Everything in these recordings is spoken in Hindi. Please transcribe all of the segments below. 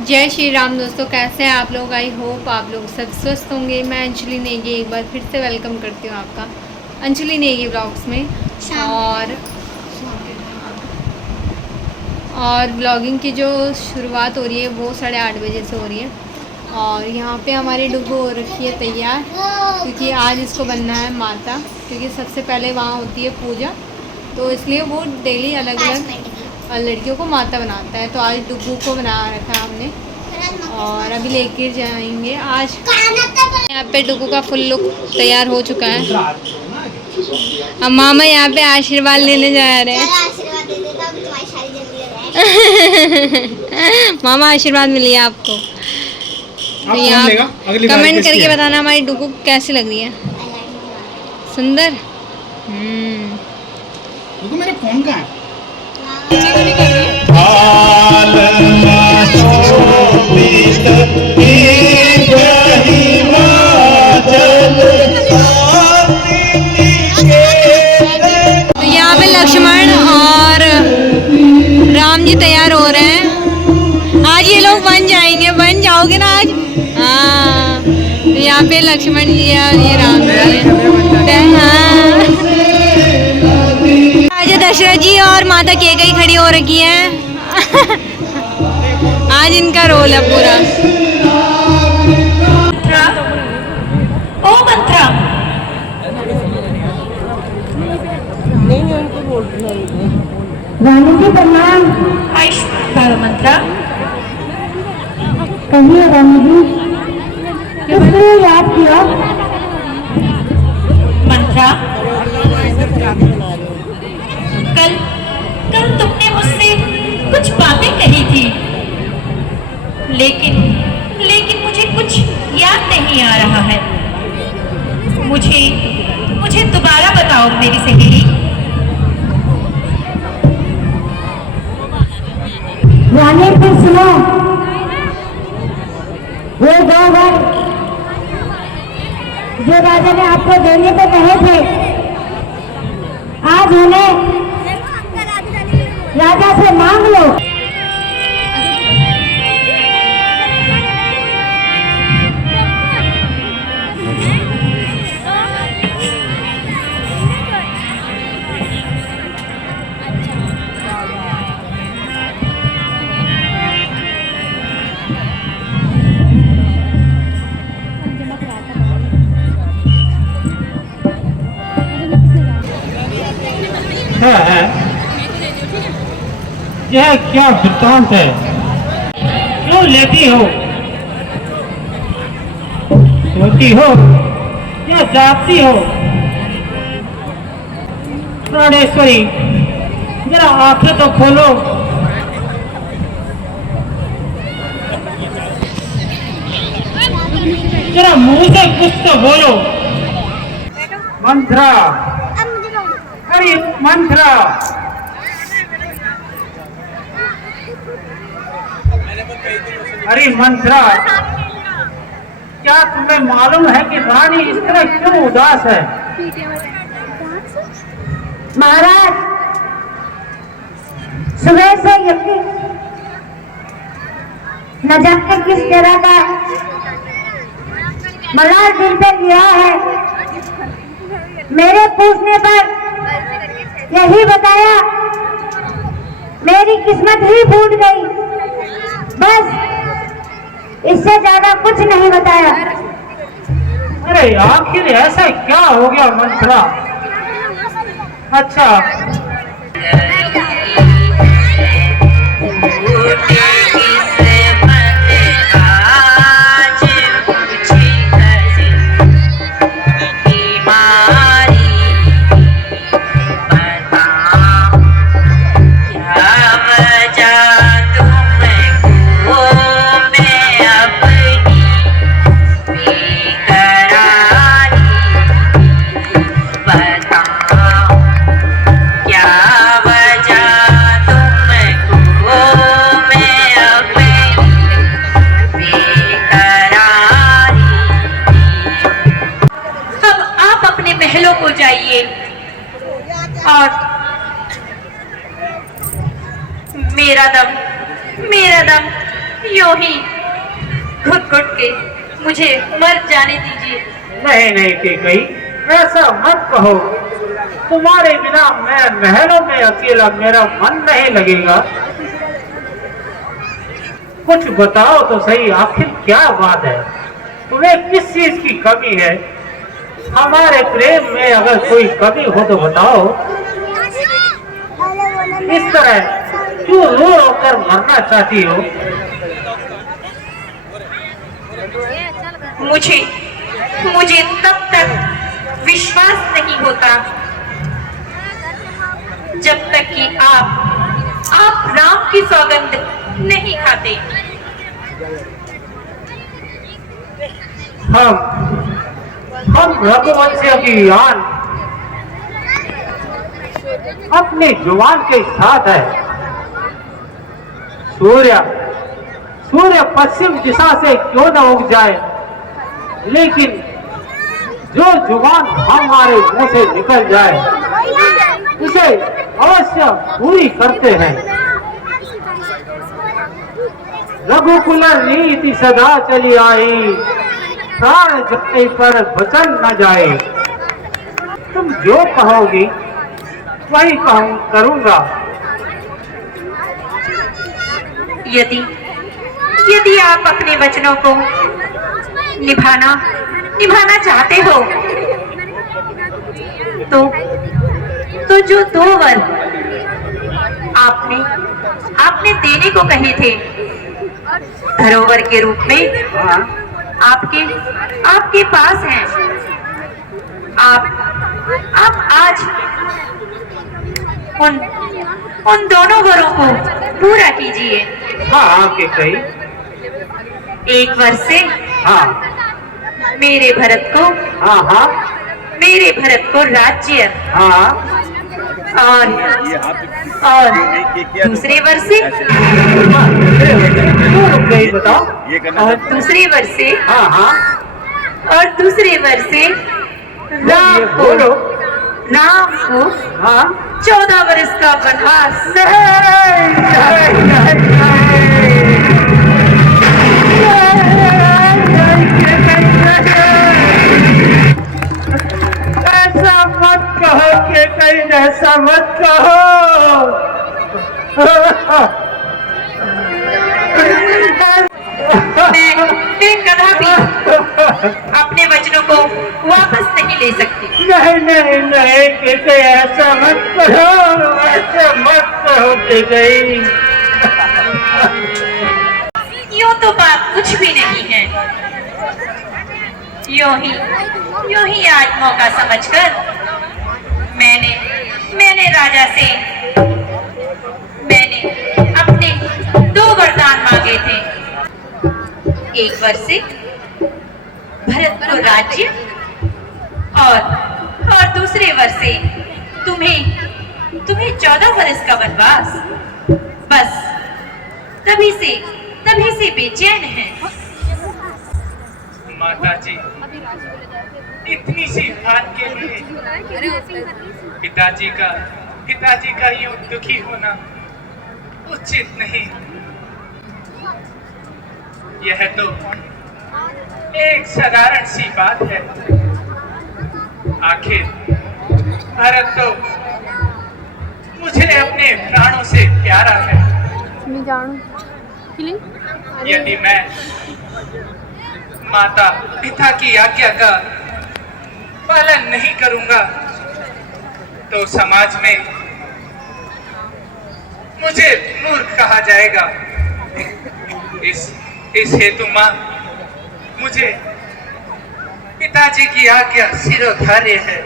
जय श्री राम दोस्तों, कैसे हैं आप लोग। आई होप आप लोग सब स्वस्थ होंगे। मैं अंजलि नेगी एक बार फिर से वेलकम करती हूँ आपका अंजलि नेगी ब्लॉग्स में। और ब्लॉगिंग की जो शुरुआत हो रही है वो 8:30 बजे से हो रही है। और यहाँ पे हमारी डुग्गू हो रखी है तैयार, क्योंकि आज इसको बनना है माता, क्योंकि सबसे पहले वहाँ होती है पूजा, तो इसलिए वो डेली अलग अलग लड़कियों को माता बनाता है। तो आज डुग्गू को बना रखा है हमने और अभी लेकर जाएंगे आज। यहाँ पे डुग्गू का फुल लुक तैयार हो चुका है। अब मामा यहाँ पे आशीर्वाद लेने जा रहे हैं। मामा आशीर्वाद मिली आपको। तो यहाँ कमेंट करके बताना हमारी डुग्गू कैसी लग रही है। सुंदर। डुग्गू मेरा फोन कहाँ है? तो यहाँ पे लक्ष्मण और राम जी तैयार हो रहे हैं। आज ये लोग बन जाएंगे, बन जाओगे ना आज। हाँ, तो यहाँ पे लक्ष्मण जी और ये राम जी हाँ। आज दशरथ जी और माता कैकेयी खड़ी हो रखी है। आज इनका रोल है पूरा। ओ मंत्रा रानी जी प्रणाम। आयुष्मान मंत्रा कहिए रानी जी, किस लिए याद किया? मंत्रा, कल कल तुमने मुझसे कुछ बातें कही थी, लेकिन मुझे कुछ याद नहीं आ रहा है। मुझे दोबारा बताओ मेरी सहेली। रानी फिर सुनो, वो 2 घर जो राजा ने आपको देने को कहे थे, आज उन्हें राजा से मांग लो। है यह क्या वृत्तांत है? क्यों लेती हो, सोती हो या जागती हो? प्राणेश्वरी, जरा आंखें तो खोलो। जरा मुंह से कुछ तो बोलो। मंत्रा, अरे मंत्रा, अरे मंत्रा, क्या तुम्हें मालूम है कि रानी इस तरह क्यों उदास है? महाराज, सुबह से यकीन न जाने किस तरह का मलाल दिल पे गिरा है। मेरे पूछने पर यही बताया, मेरी किस्मत ही फूट गई, बस इससे ज्यादा कुछ नहीं बताया। अरे आखिर ऐसा क्या हो गया मंत्रा? अच्छा, क्या यूं ही घुट घुट के मुझे मर जाने दीजिए। नहीं नहीं कैकई, ऐसा मत कहो। तुम्हारे बिना मैं महलों में अकेला, मेरा मन नहीं लगेगा। कुछ बताओ तो सही, आखिर क्या बात है? तुम्हें किस चीज की कमी है? हमारे प्रेम में अगर कोई कमी हो तो बताओ। इस तरह क्यों रो रो कर मरना चाहती हो? मुझे तब तक विश्वास नहीं होता जब तक कि आप राम की सौगंध नहीं खाते। हम रघुवंशियों की आन अपने जुबान के साथ है। सूर्य पश्चिम दिशा से क्यों न उग जाए, लेकिन जो जुबान हमारे मुंह से निकल जाए उसे अवश्य पूरी करते हैं। रघुकुल रीति सदा चली आई, प्राण जपने पर वचन न जाए। तुम जो कहोगी वही करूंगा। यदि आप अपने वचनों को निभाना चाहते हो तो जो 2 वर आपने देने को कहे थे धरोहर के रूप में, आपके पास हैं। आप आज उन दोनों वरों को पूरा कीजिए। हाँ कैकई। एक वर से मेरे भरत को राज्य, और दूसरे वर से बताओ। और दूसरे वर से राम को 14 वर्ष का वनवास। ऐसा मत कहो कैकई, ऐसा मत कहो। मैं कदापि अपने वचनों को वापस नहीं ले सकती। नहीं कैकई, ऐसा मत कहो कैकई। यूं तो बात कुछ भी नहीं है। यूं ही आज मौका समझकर मैंने राजा से अपने 2 वरदान मांगे थे। एक वर से भरत को राज्य, और दूसरे वर से तुम्हें 14 वर्ष का वनवास। बस तभी से बेचैन है। माता जी, इतनी सी बात के लिए पिताजी का यूं दुखी होना उचित नहीं। यह तो एक साधारण सी बात है। आखिर भरत तो मुझे अपने प्राणों से प्यारा है। यदि मैं माता पिता की आज्ञा का पालन नहीं करूंगा तो समाज में मुझे मूर्ख कहा जाएगा। इस हेतु मां, मुझे पिताजी की आज्ञा शिरोधार्य है।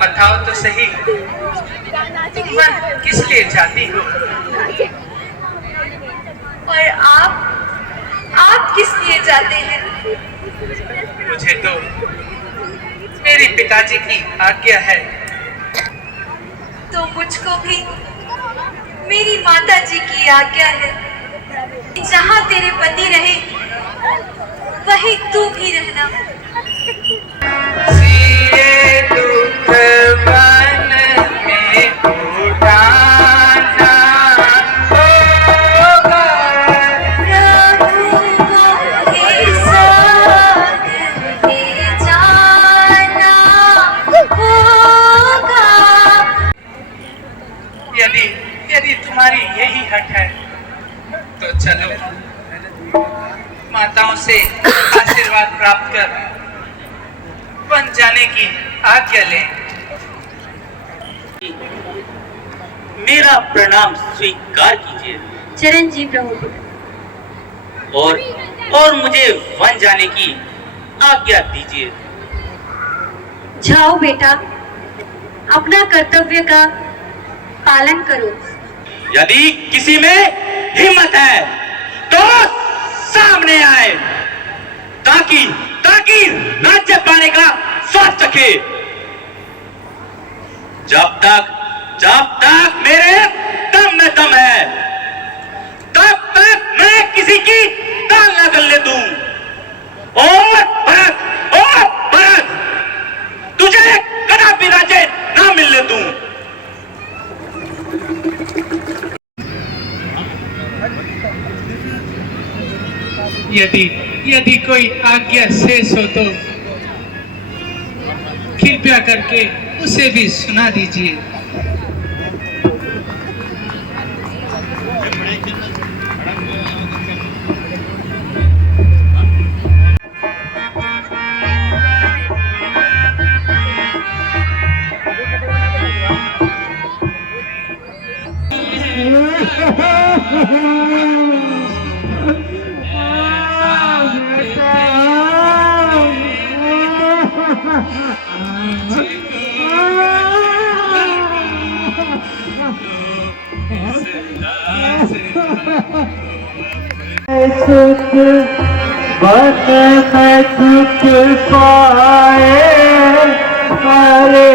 बताओ तो सही, तुम मन किस लिए जाती हो? और आप किस लिए जाते हैं? मुझे तो मेरे पिताजी की आज्ञा है। तो मुझको भी मेरी माता जी की आज्ञा है। जहाँ तेरे पति रहे वही तू भी रहना। दुख मन से आशीर्वाद प्राप्त कर वन जाने की आज्ञा ले। मेरा प्रणाम स्वीकार कीजिए चिरंजीव रहो। और मुझे वन जाने की आज्ञा दीजिए। जाओ बेटा, अपना कर्तव्य का पालन करो। यदि किसी में हिम्मत है तो सामने आए, ताकि राज्य पाने का स्वाद चखे। जब तक मेरे दम में दम है, तब तक मैं किसी की दाल न गलने दूं। और भरत, तुझे कदापि राज्य ना मिलने दूं। यदि कोई आज्ञा शेष हो तो कृपया करके उसे भी सुना दीजिए। सुख बन में सुख पाए, अरे